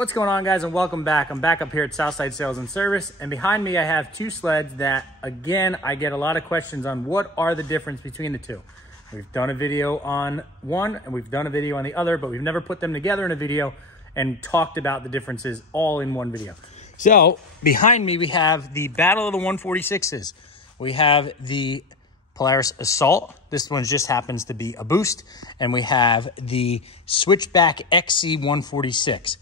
What's going on, guys, and welcome back. I'm back up here at Southside Sales and Service, and behind me I have two sleds that, again, I get a lot of questions on what are the difference between the two. We've done a video on one and we've done a video on the other, but we've never put them together in a video and talked about the differences all in one video. So behind me we have the Battle of the 146s. We have the Polaris Assault. This one just happens to be a boost, and we have the Switchback XC 146.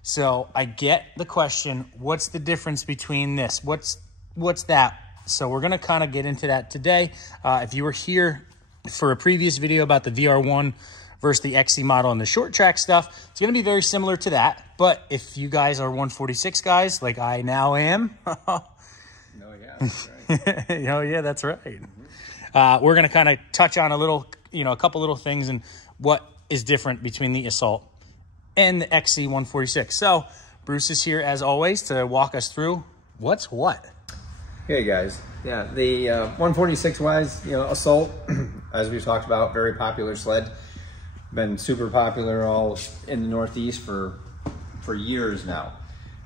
So I get the question, what's the difference between this? What's that? So we're gonna kind of get into that today. If you were here for a previous video about the VR1 versus the XC model and the short track stuff, it's gonna be very similar to that. But if you guys are 146 guys, like I now am, no, yeah, that's right. Oh yeah, that's right. We're gonna kind of touch on a couple little things and what is different between the Assault and the XC 146. So Bruce is here as always to walk us through what's what. Hey guys, yeah, the 146 wise, Assault, as we've talked about, very popular sled, been super popular all in the Northeast for years now.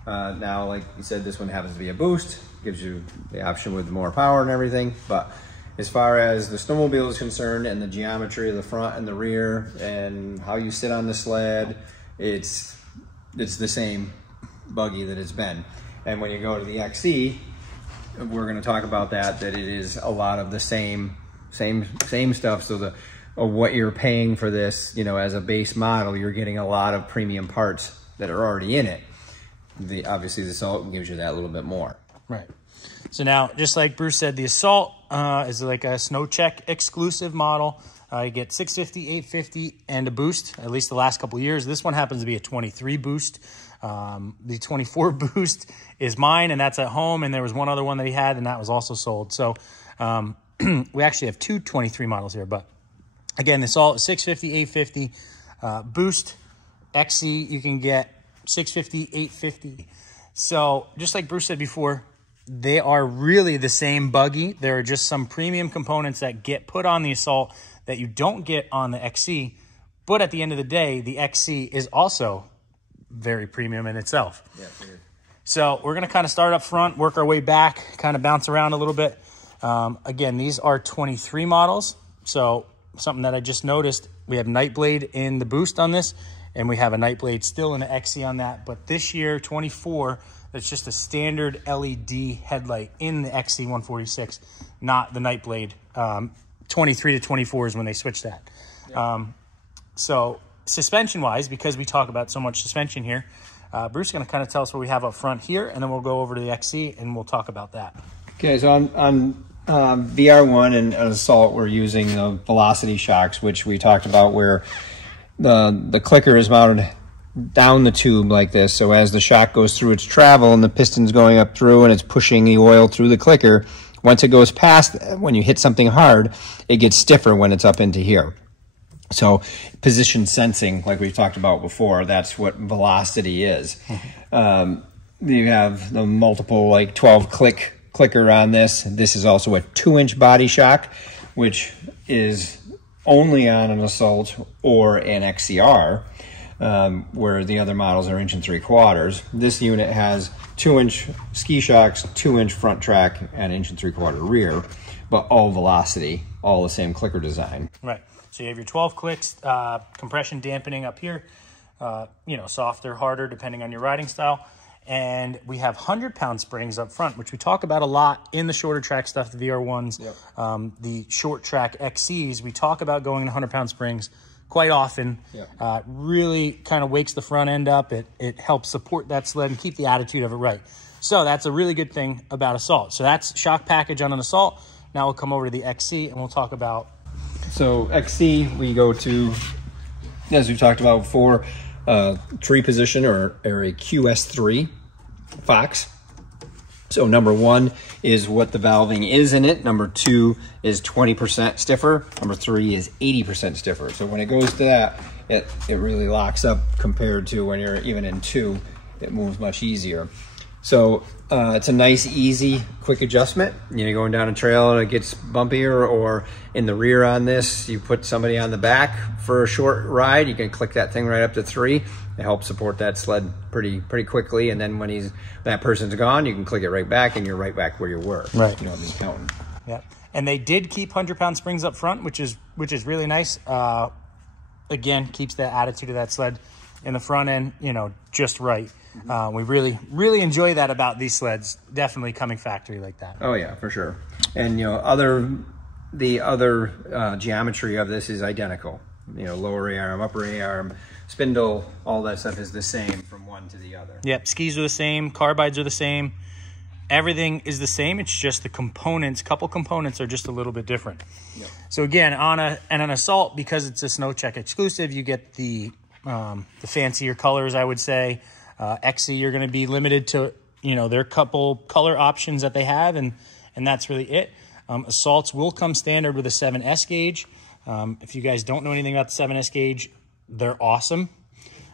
Now, like you said, this one happens to be a boost, gives you the option with more power and everything. But as far as the snowmobile is concerned and the geometry of the front and the rear and how you sit on the sled, it's the same buggy that it's been. And when you go to the XC, we're going to talk about that it is a lot of the same stuff. So what you're paying for this, as a base model, you're getting a lot of premium parts that are already in it. Obviously the Assault gives you that a little bit more. Right. So now, just like Bruce said, the Assault is like a snow check exclusive model. You get 650, 850, and a boost, at least the last couple of years. This one happens to be a 23 boost. The 24 boost is mine, and that's at home. And there was one other one that he had, and that was also sold. So we actually have two 23 models here. But again, the Assault is 650, 850. Boost XC, you can get 650, 850. So just like Bruce said before, they are really the same buggy. There are just some premium components that get put on the Assault that you don't get on the XC. But at the end of the day, the XC is also very premium in itself. Yeah, sure. So we're going to kind of start up front, work our way back, kind of bounce around a little bit. Again, these are 23 models. So something that I just noticed, we have Nightblade in the boost on this, and we have a Nightblade still in the XC on that. But this year, 24, that's just a standard LED headlight in the XC 146, not the Nightblade. 23 to 24 is when they switched that. Yeah. So suspension-wise, because we talk about so much suspension here, Bruce is going to kind of tell us what we have up front here, and then we'll go over to the XC and we'll talk about that. Okay, so on VR1 and Assault, we're using the velocity shocks, which we talked about, where the clicker is mounted down the tube like this. So as the shock goes through its travel and the piston's going up through and it's pushing the oil through the clicker, once it goes past, when you hit something hard, it gets stiffer when it's up into here. So position sensing, like we've talked about before, that's what velocity is. You have the multiple, like 12 clicker on this. This is also a 2-inch body shock, which is only on an Assault or an XCR, where the other models are 1 3/4. This unit has 2-inch ski shocks, 2-inch front track, and 1 3/4 rear, but all velocity, all the same clicker design. Right. So you have your 12 clicks, compression dampening up here, softer, harder, depending on your riding style. And we have 100-pound springs up front, which we talk about a lot in the shorter track stuff, the VR1s, yep. The short track XCs. We talk about going to 100-pound springs quite often. Yep. Really kind of wakes the front end up. It helps support that sled and keep the attitude of it right. So that's a really good thing about Assault. So that's shock package on an Assault. Now we'll come over to the XC and we'll talk about. So XC, we go to, as we've talked about before, tree position or a QS3 Fox. So number 1 is what the valving is in it. Number 2 is 20% stiffer. Number 3 is 80% stiffer. So when it goes to that, it really locks up compared to when you're even in 2, it moves much easier. So it's a nice, easy, quick adjustment. You know, going down a trail and it gets bumpier, or in the rear on this, you put somebody on the back for a short ride, you can click that thing right up to 3. It helps support that sled pretty quickly. And then when that person's gone, you can click it right back and you're right back where you were. Right. You know, just counting. Yeah. And they did keep 100-pound springs up front, which is really nice. Again, keeps the attitude of that sled in the front end, you know, just right. We really enjoy that about these sleds. Definitely coming factory like that. Oh yeah, for sure. And you know, the other geometry of this is identical. You know, lower A-arm, upper A-arm, spindle, all that stuff is the same from one to the other. Yep, skis are the same, carbides are the same. Everything is the same. It's just the components, couple components are just a little bit different. Yep. So again, on an Assault, because it's a SnowCheck exclusive, you get the fancier colors, I would say. XC, you're going to be limited to, you know, their couple color options that they have, and that's really it. Assaults will come standard with a 7S gauge. If you guys don't know anything about the 7S gauge, they're awesome.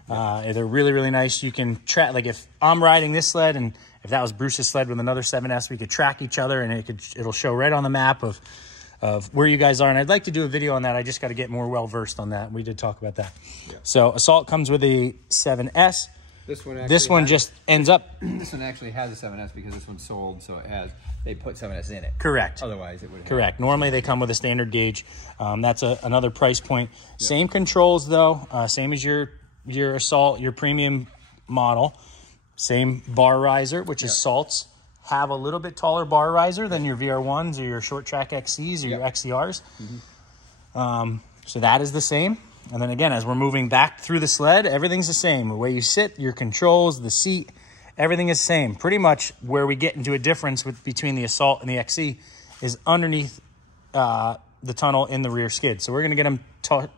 They're really nice. You can track, like if I'm riding this sled and if that was Bruce's sled with another 7S, we could track each other, and it'll show right on the map of where you guys are. And I'd like to do a video on that. I just got to get more well-versed on that. We did talk about that. Yeah. So Assault comes with a 7S. This one just ends up. This one actually has a 7S because this one's sold, so they put 7S in it. Correct. Otherwise, it would. Correct. Normally they come with a standard gauge. That's another price point. Yep. Same controls though. Same as your Assault, your premium model. Same bar riser, which is Assaults have a little bit taller bar riser than your VR1s or your short track XCs or your XCRs. So that is the same. And then again, as we're moving back through the sled, everything's the same. The way you sit, your controls, the seat, everything is the same. Pretty much where we get into a difference between the Assault and the XC is underneath the tunnel in the rear skid. So we're going to get them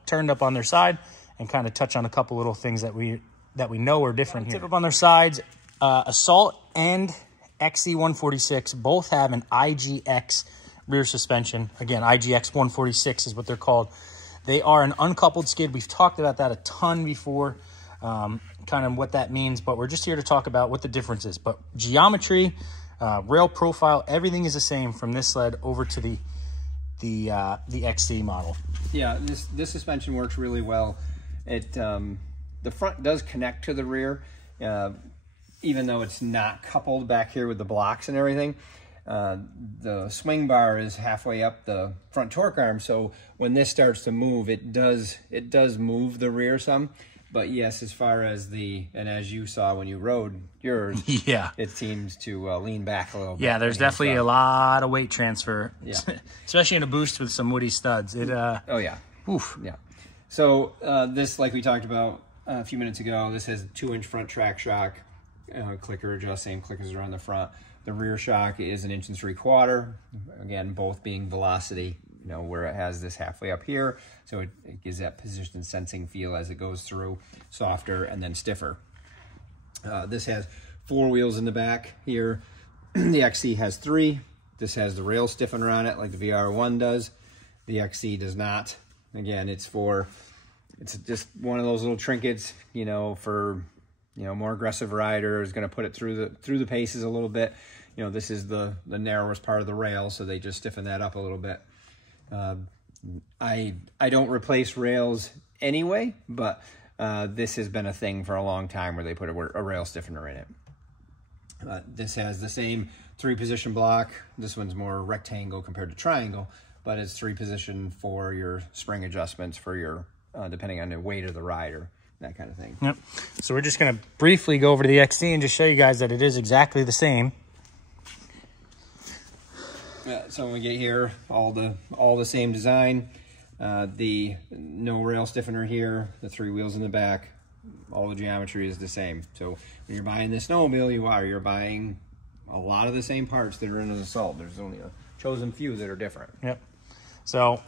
turned up on their side and kind of touch on a couple little things that we know are different here. Tip up on their sides, Assault and XC146 both have an IGX rear suspension. Again, IGX 146 is what they're called. They are an uncoupled skid. We've talked about that a ton before, kind of what that means, but we're just here to talk about what the difference is. But geometry, rail profile, everything is the same from this sled over to the XC model. Yeah, this suspension works really well. It the front does connect to the rear, even though it's not coupled back here with the blocks and everything. The swing bar is halfway up the front torque arm, so when this starts to move, it does move the rear some. But yes, as far as and as you saw when you rode yours, yeah, it seems to lean back a little bit. Yeah, there's definitely a lot of weight transfer, especially in a boost with some woody studs. Oh yeah, oof, yeah. So this, like we talked about a few minutes ago, this has a 2-inch front track shock, clicker adjust, same clickers are on the front. The rear shock is 1 3/4 inches. Again, both being velocity, you know, where it has this halfway up here. So it gives that position sensing feel as it goes through, softer and then stiffer. This has 4 wheels in the back here. The XC has 3. This has the rail stiffener on it like the VR1 does. The XC does not. Again, it's just one of those little trinkets, you know, for, you know, more aggressive rider is going to put it through the paces a little bit. You know, this is the narrowest part of the rail, so they just stiffen that up a little bit. I don't replace rails anyway, but this has been a thing for a long time where they put a rail stiffener in it. This has the same 3-position block. This one's more rectangle compared to triangle, but it's 3-position for your spring adjustments for your depending on the weight of the rider, that kind of thing. Yep. So we're just going to briefly go over to the XC and just show you guys that it is exactly the same. So when we get here, all the same design. The no rail stiffener here, the 3 wheels in the back, all the geometry is the same. So when you're buying this snowmobile, you're buying a lot of the same parts that are in an Assault. There's only a chosen few that are different. Yep. So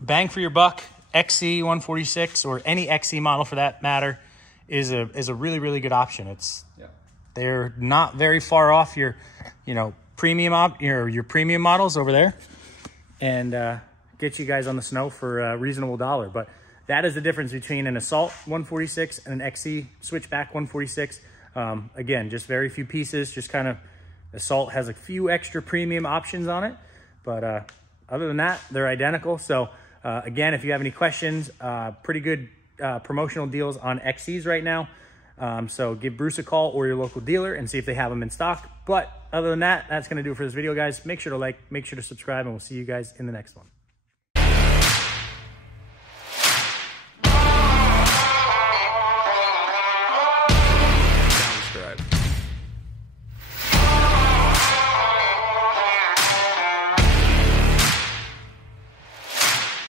bang for your buck. XC146 or any XC model for that matter is a really good option. They're not very far off your premium your premium models over there, and get you guys on the snow for a reasonable dollar. But that is the difference between an Assault 146 and an XC Switchback 146. Again, just very few pieces, just kind of, Assault has a few extra premium options on it, but other than that, they're identical. So again, if you have any questions, pretty good promotional deals on XCs right now. So give Bruce a call or your local dealer and see if they have them in stock. But other than that, that's going to do it for this video, guys. Make sure to like, make sure to subscribe, and we'll see you guys in the next one.